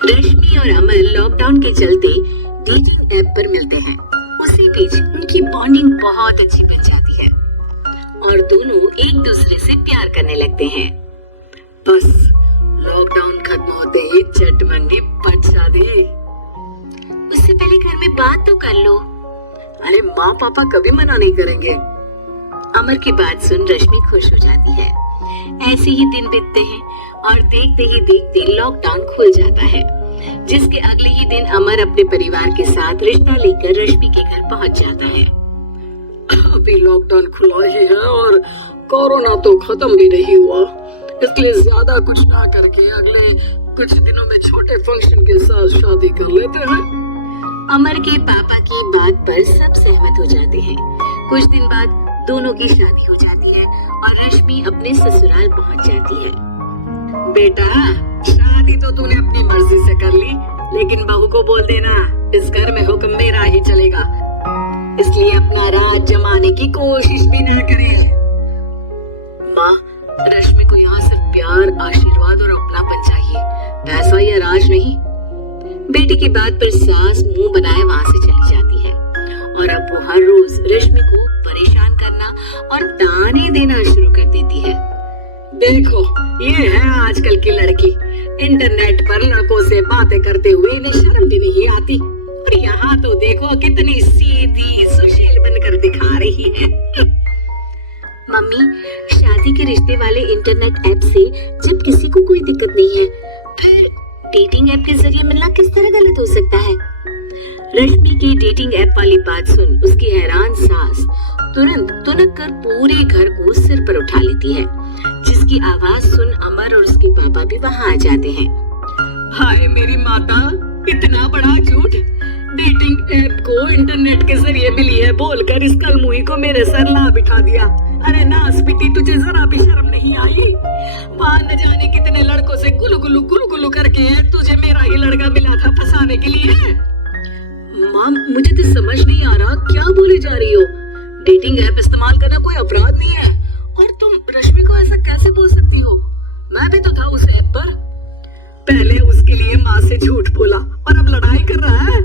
रश्मि और अमर लॉकडाउन के चलते डेटिंग ऐप पर मिलते हैं। उसी बीच उनकी बॉन्डिंग बहुत अच्छी बन जाती है और दोनों एक दूसरे से प्यार करने लगते हैं। बस लॉकडाउन खत्म होते ही चट मंडी पट शादी। उससे पहले घर में बात तो कर लो। अरे माँ पापा कभी मना नहीं करेंगे। अमर की बात सुन रश्मि खुश हो जाती है। ऐसे ही दिन बीतते हैं और देखते ही देखते लॉकडाउन खुल जाता है, जिसके अगले ही दिन अमर अपने परिवार के साथ रिश्ता लेकर रश्मि के घर पहुंच जाता है। अभी लॉकडाउन खुला ही है और कोरोना तो खत्म भी नहीं हुआ, इसलिए ज्यादा कुछ ना करके अगले कुछ दिनों में छोटे फंक्शन के साथ शादी कर लेते हैं। अमर के पापा की बात पर सब सहमत हो जाते हैं। कुछ दिन बाद दोनों की शादी हो जाती है और रश्मि अपने ससुराल पहुंच जाती है। बेटा, शादी तो तूने अपनी मर्जी से कर ली, लेकिन बहू को बोल देना इस घर में हुक्म मेरा ही चलेगा, इसलिए अपना राज जमाने की कोशिश भी न करे। माँ, रश्मि को यहाँ सिर्फ प्यार, आशीर्वाद और अपनापन चाहिए, पैसा या राज नहीं। बेटी की बात पर सास मुंह बनाए वहाँ से चली जाती है और अब वो हर रोज रश्मि को परेशान करना और ताने देना शुरू कर देती है। देखो, ये है आजकल की लड़की, इंटरनेट पर लड़कों से बातें करते हुए इन्हें शर्म भी नहीं आती, और यहाँ तो देखो कितनी सीधी सुशील बनकर दिखा रही है। मम्मी, शादी के रिश्ते वाले इंटरनेट ऐप से जब किसी को कोई दिक्कत नहीं है, फिर डेटिंग ऐप के जरिए मिलना किस तरह गलत हो सकता है? रश्मि की डेटिंग ऐप वाली बात सुन उसकी हैरान सास तुरंत तुनक कर पूरे घर को सिर पर उठा लेती है, जिसकी आवाज सुन अमर और उसके पापा भी वहाँ आ जाते हैं। हाय मेरी माता, इतना बड़ा झूठ! डेटिंग ऐप को इंटरनेट के जरिए मिली है बोलकर इस कलमुही को मेरे सर ला बिठा दिया। अरे नासपीती, तुझे जरा भी शर्म नहीं आई? वहाँ न जाने कितने लड़कों से गुलु गुलु करके तुझे मेरा ही लड़का मिला था फंसाने के लिए। माँ, मुझे तो समझ नहीं आ रहा क्या बोले जा रही हो। डेटिंग ऐप इस्तेमाल करना कोई अपराध नहीं है, और तुम रश्मि को ऐसा कैसे बोल सकती हो? मैं भी तो था उस ऐप पर। पहले उसके लिए माँ से झूठ बोला और अब लड़ाई कर रहा है।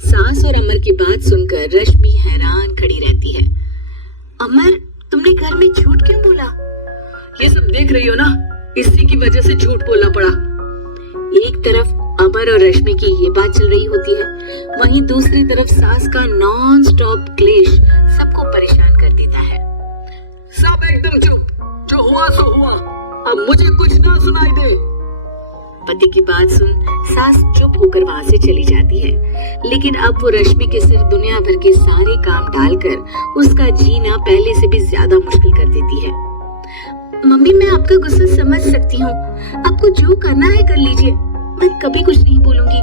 सास और अमर की बात सुनकर रश्मि हैरान खड़ी रहती है। अमर, तुमने घर में झूठ क्यों बोला? ये सब देख रही हो ना, इसी की वजह से झूठ बोलना पड़ा। एक तरफ अमर और रश्मि की ये बात चल रही होती है, वहीं दूसरी तरफ सास का नॉन स्टॉप क्लेश सबको परेशान कर देता है। सब एकदम चुप, जो हुआ सो हुआ, अब मुझे कुछ ना सुनाई दे। पति की बात सुन सास चुप होकर वहाँ से चली जाती है, लेकिन अब वो रश्मि के सिर दुनिया भर के सारे काम डालकर उसका जीना पहले से भी ज्यादा मुश्किल कर देती है। मम्मी, मैं आपका गुस्सा समझ सकती हूँ, आपको जो करना है कर लीजिए, मैं कभी कुछ नहीं बोलूंगी।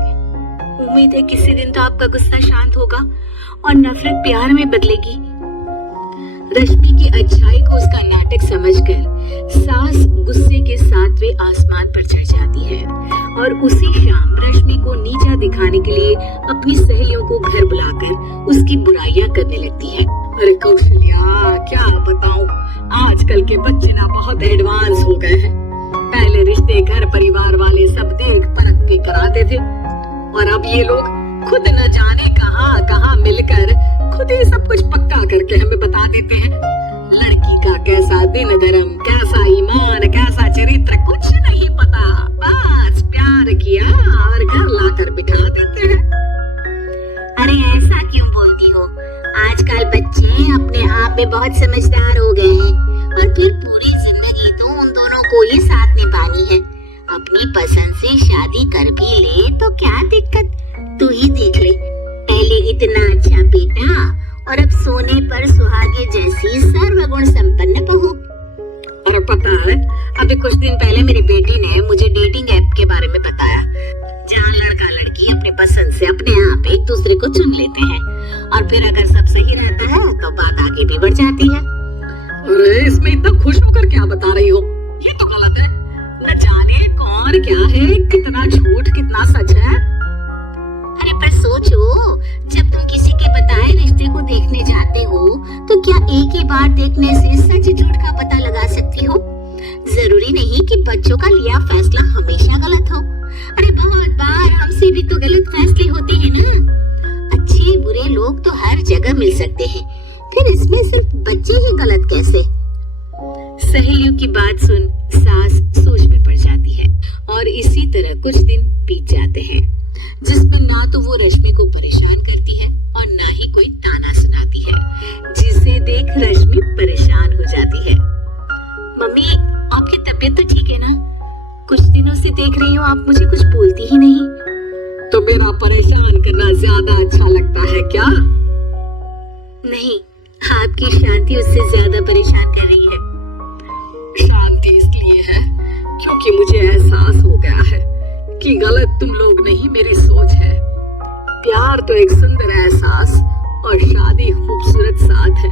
उम्मीद है किसी दिन तो आपका गुस्सा शांत होगा और नफरत प्यार में बदलेगी। रश्मि की अच्छाई को उसका नाटक समझकर सास गुस्से के 7वें आसमान पर चढ़ जाती है और उसी शाम रश्मि को नीचा दिखाने के लिए अपनी सहेलियों को घर बुलाकर उसकी बुराइयां करने लगती है। अरे कौशल्या, क्या बताऊं, आजकल के बच्चे ना बहुत एडवांस हो गए हैं। पहले रिश्ते घर परिवार वाले सब देख परख के कराते थे, और अब ये लोग खुद न जाने कहां कहां मिलकर खुद ही सब कुछ पक्का करके हमें बता देते हैं। लड़की का कैसा दिन धर्म, कैसा ईमान, कैसा चरित्र, कुछ नहीं पता, बस प्यार किया और घर लाकर बिठा देते हैं। अरे ऐसा क्यों बोलती हो? आजकल बच्चे अपने आप में बहुत समझदार हो गए हैं, और फिर पूरी जिंदगी तो उन दोनों को ही साथ निभानी है। अपनी पसंद से शादी कर भी ले तो क्या दिक्कत? तू ही देख ले, पहले इतना अच्छा बेटा और अब सोने पर सुहागे जैसी सर्वगुण संपन्न बहू। और पता है, अभी कुछ दिन पहले मेरी बेटी ने मुझे डेटिंग ऐप के बारे में बताया, जहाँ लड़का लड़की अपने पसंद से अपने आप एक दूसरे को चुन लेते हैं, और फिर अगर सब सही रहता है तो बात आगे भी बढ़ जाती है। अरे इसमें इतना खुश होकर क्या बता रही हो? ये तो गलत है। न जाने कौन क्या है, कितना झूठ कितना सच है। अरे पर सोचो, जब तुम किसी के बताए रिश्ते को देखने जाते हो तो क्या एक ही बार देखने से सच झूठ का पता लगा सकती हो? जरूरी नहीं कि बच्चों का लिया फैसला हमेशा गलत हो। अरे बहुत बार हमसे भी तो गलत फैसले होते हैं ना। अच्छे बुरे लोग तो हर जगह मिल सकते हैं, फिर इसमें सिर्फ बच्चे ही गलत कैसे? सहेलियों की बात सुन सास सोच में पड़ जाती है और इसी तरह कुछ दिन बीत जाते हैं जिसमें ना तो वो रश्मि को परेशान करती है और ना ही कोई ताना सुनाती है, जिसे देख रश्मि परेशान हो जाती है। मम्मी, आपकी तबीयत तो ठीक है ना? कुछ दिनों से देख रही हूँ आप मुझे कुछ बोलती ही नहीं। तो मेरा परेशान करना ज्यादा अच्छा लगता है क्या? नहीं, आपकी शांति उससे ज्यादा परेशान कर रही है। शांति इसलिए है क्योंकि मुझे एहसास हो गया है कि गलत तुम लोग नहीं, मेरी सोच है। प्यार तो एक सुंदर एहसास और शादी खूबसूरत साथ है।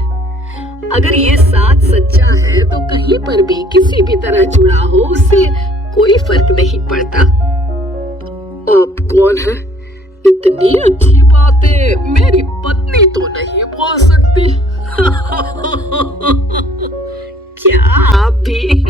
अगर ये साथ सच्चा है तो कहीं पर भी किसी भी तरह जुड़ा हो उससे कोई फर्क नहीं पड़ता। आप कौन है? इतनी अच्छी बातें मेरी पत्नी तो नहीं बोल सकती। क्या आप भी?